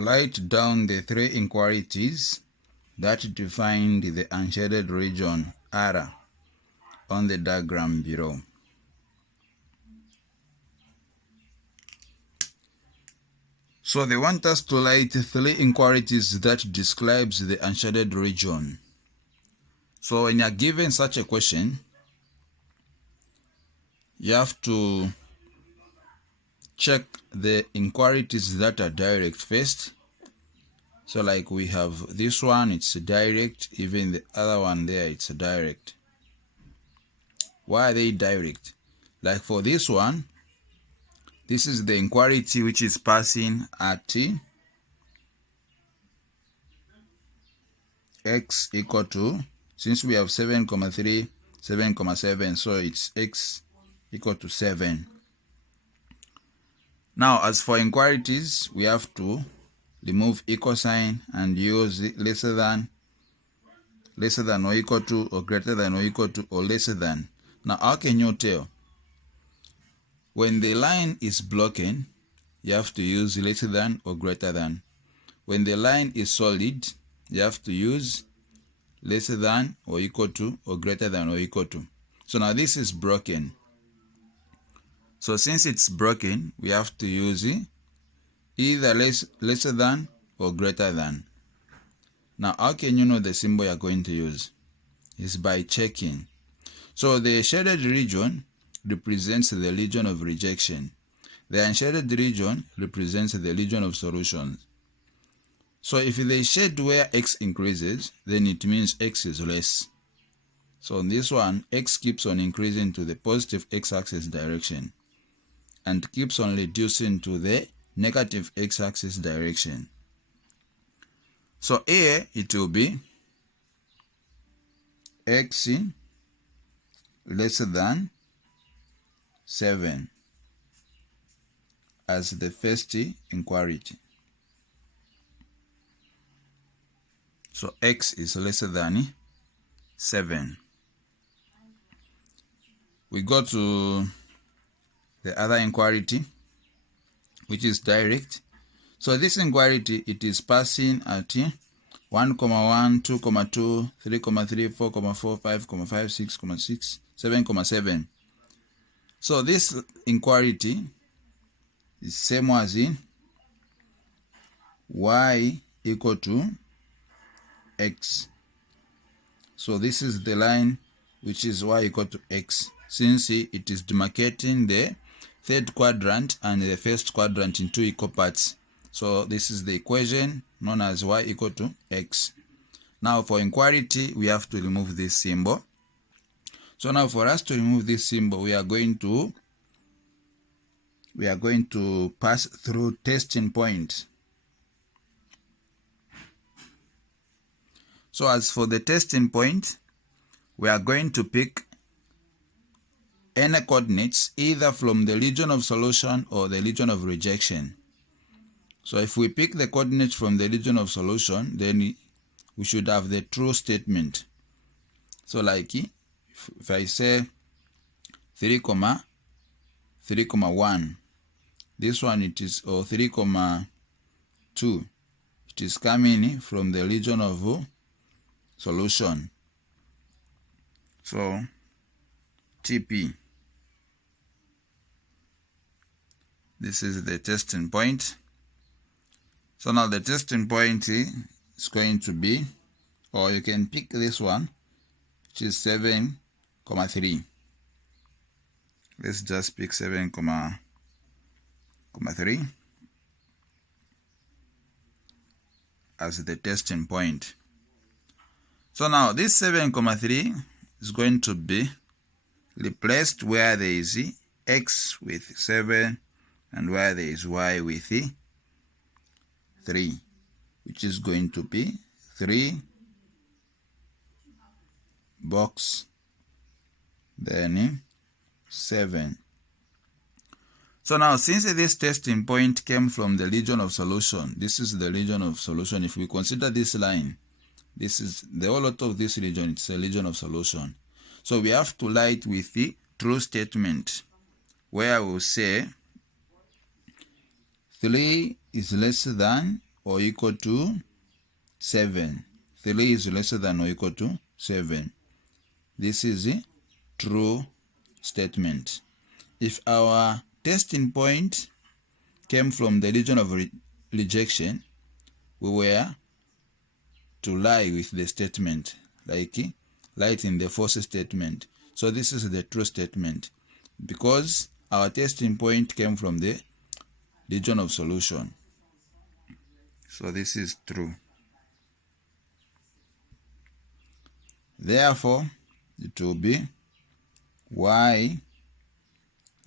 Write down the three inequalities that defined the unshaded region R on the diagram below. So they want us to write three inequalities that describes the unshaded region. So when you are given such a question, you have to check the inequalities that are direct first. So like we have this one, it's direct, even the other one there, it's direct. Why are they direct? Like for this one, this is the inequality which is passing at x equal to, since we have 7,3, 7,7, so it's x equal to 7. Now, as for inequalities, we have to remove equal sign and use lesser than or equal to, or greater than or equal to, or lesser than. Now, how can you tell? When the line is broken, you have to use lesser than or greater than. When the line is solid, you have to use lesser than or equal to, or greater than or equal to. So now this is broken. So since it's broken, we have to use either lesser than or greater than. Now, how can you know the symbol you're going to use? It's by checking. So the shaded region represents the region of rejection. The unshaded region represents the region of solutions. So if they shade where x increases, then it means x is less. So on this one, x keeps on increasing to the positive x-axis direction and keeps on reducing to the negative x-axis direction. So here it will be x lesser than 7 as the first inequality. So x is lesser than 7. We go to the other inequality, which is direct. So this inequality, it is passing at 1, 1, 2, 2, 3, 3, 4, 4, 5, 5, 6, 6, 7, 7. So this inequality is same as in y equal to x. So this is the line which is y equal to x, since it is demarcating the third quadrant and the first quadrant in two equal parts. So this is the equation known as y equal to x. Now for inequality, we have to remove this symbol. So now for us to remove this symbol, we are going to pass through testing point. So as for the testing point, we are going to pick any coordinates either from the region of solution or the region of rejection. So if we pick the coordinates from the region of solution, then we should have the true statement. So like if I say 3, 3, 1, this one it is, or 3, 2, it is coming from the region of solution. So TP. This is the testing point. So now the testing point is going to be, or you can pick this one, which is 7, 3. Let's just pick 7, 3 as the testing point. So now this 7, 3 is going to be replaced where there is x with 7 and where there is y with 3, which is going to be 3 box, then 7. So now, since this testing point came from the region of solution, this is the region of solution. If we consider this line, this is the whole lot of this region, it's a region of solution. So we have to write with the true statement, where we'll say 3 is less than or equal to 7. 3 is lesser than or equal to 7. This is a true statement. If our testing point came from the region of rejection, we were to lie with the statement, like lie in the false statement. So this is the true statement, because our testing point came from the region of solution. So this is true. Therefore, it will be y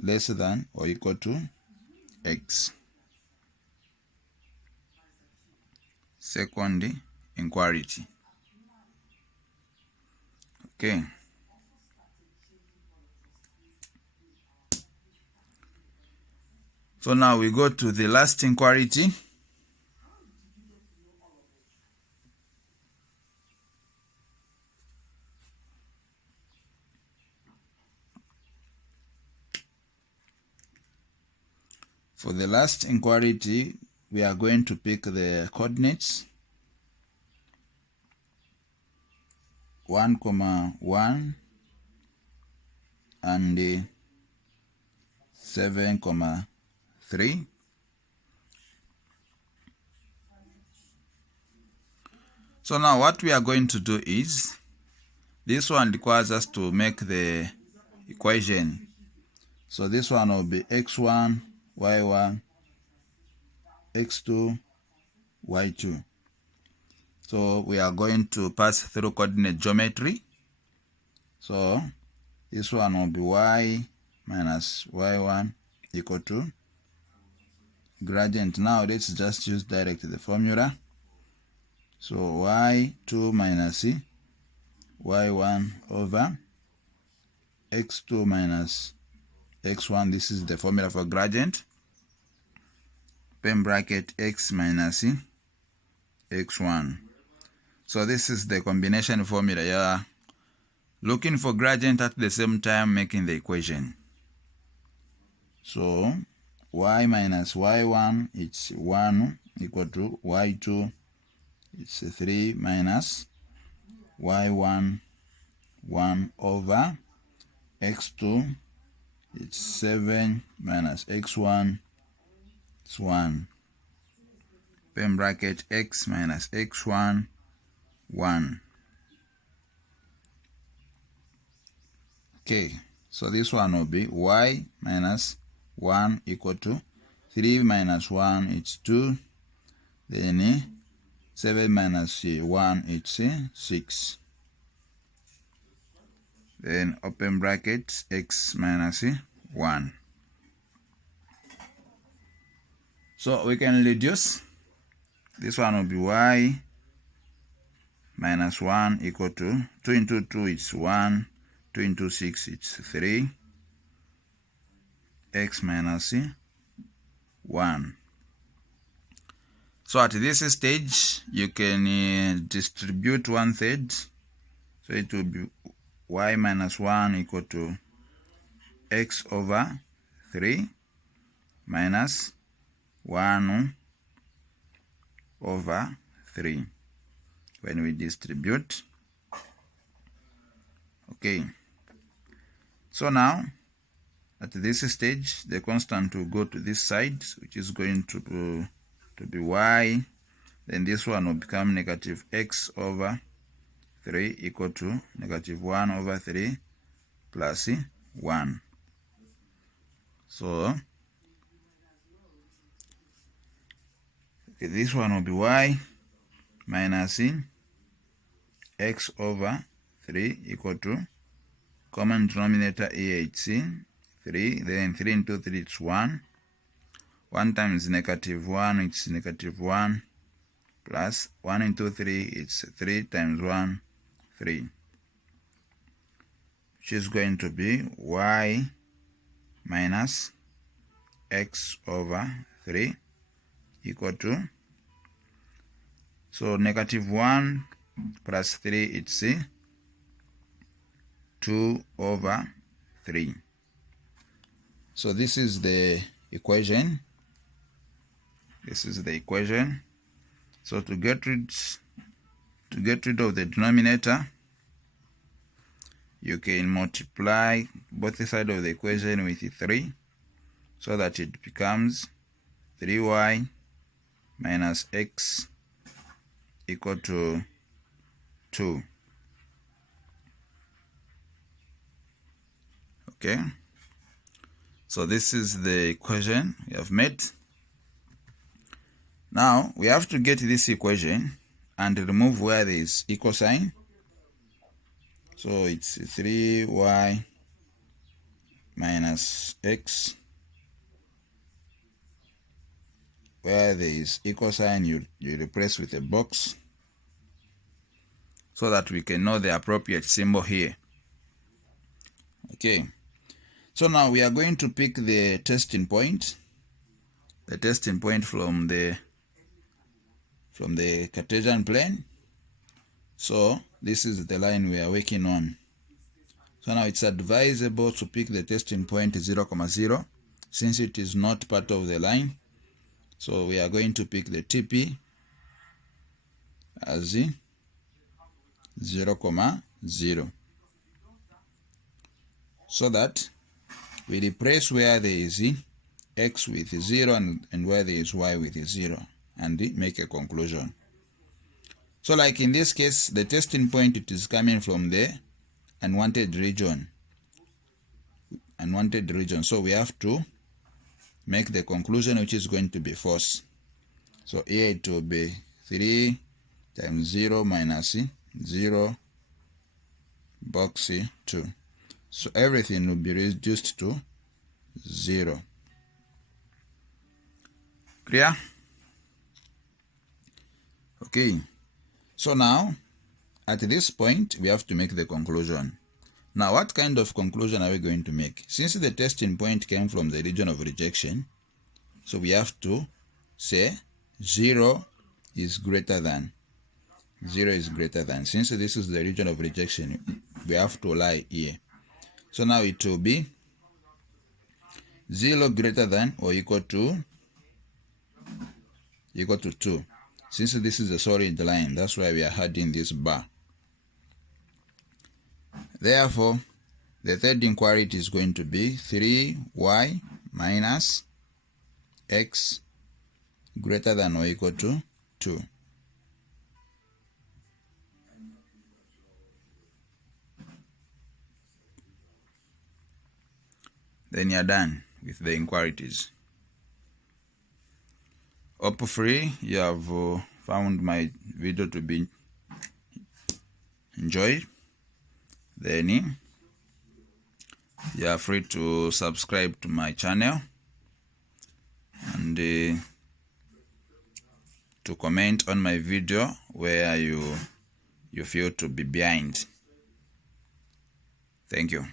less than or equal to x. Second inquiry. Okay. So now we go to the last inquiry. For the last inquiry, we are going to pick the coordinates 1, 1 and 7, 3. So now what we are going to do is, this one requires us to make the equation. So this one will be x1, y1, x2, y2. So we are going to pass through coordinate geometry. So this one will be y minus y1 equal to gradient. Now let's just use direct the formula. So y2 minus y1 over x2 minus x1. This is the formula for gradient. Open bracket x minus x1. So this is the combination formula. Yeah, looking for gradient at the same time making the equation. So y minus y1, it's 1 equal to y2, it's 3 minus y1, 1 over x2, it's 7 minus x1, it's 1. Open bracket x minus x1, 1. Okay, so this one will be y minus 1 equal to 3 minus 1, it's 2. Then 7 minus 1, it's 6. Then open bracket x minus 1. So we can reduce. This one will be y minus 1 equal to 2 into 2, it's 1. 2 into 6, it's 3. X minus 1. So at this stage, you can distribute 1/3. So it will be y minus 1 equal to x over 3 minus 1 over 3 when we distribute. Okay. So now, at this stage, the constant will go to this side, which is going to be y. Then this one will become negative x over 3 equal to negative 1 over 3 plus 1. So this one will be y minus x over 3 equal to common denominator here, it's 3. Then 3 into 3, it's 1. 1 times negative 1, it's negative 1. Plus 1 into 3, it's 3 times 1, 3. Which is going to be y minus x over 3 equal to, so negative 1 plus 3, it's 2 over 3. So this is the equation. This is the equation. So to get rid of the denominator, you can multiply both sides of the equation with 3, so that it becomes 3y minus x equal to 2. Okay, so this is the equation we have made. Now we have to get this equation and remove where there is equal sign. So it's 3y minus x. Where there is equal sign, you replace with a box, so that we can know the appropriate symbol here. Okay, so now we are going to pick the testing point. The testing point from the Cartesian plane. So this is the line we are working on. So now it's advisable to pick the testing point 0, 0, since it is not part of the line. So we are going to pick the TP as 0, 0, so that we replace where there is x with 0 and where there is y with 0, and make a conclusion. So like in this case, the testing point, it is coming from the unwanted region. So we have to make the conclusion, which is going to be false. So here it will be 3 times 0 minus 0 box 2. So everything will be reduced to 0. Clear? Okay. So now, at this point, we have to make the conclusion. Now, what kind of conclusion are we going to make? Since the testing point came from the region of rejection, so we have to say 0 is greater than. 0 is greater than. Since this is the region of rejection, we have to lie here. So now it will be 0 greater than or equal to 2. Since this is a solid line, that's why we are adding this bar. Therefore, the third inquiry is going to be 3y minus x greater than or equal to 2. Then you are done with the inquiries. Hopefully you have found my video to be enjoyed. Then you are free to subscribe to my channel and to comment on my video where you feel to be behind. Thank you.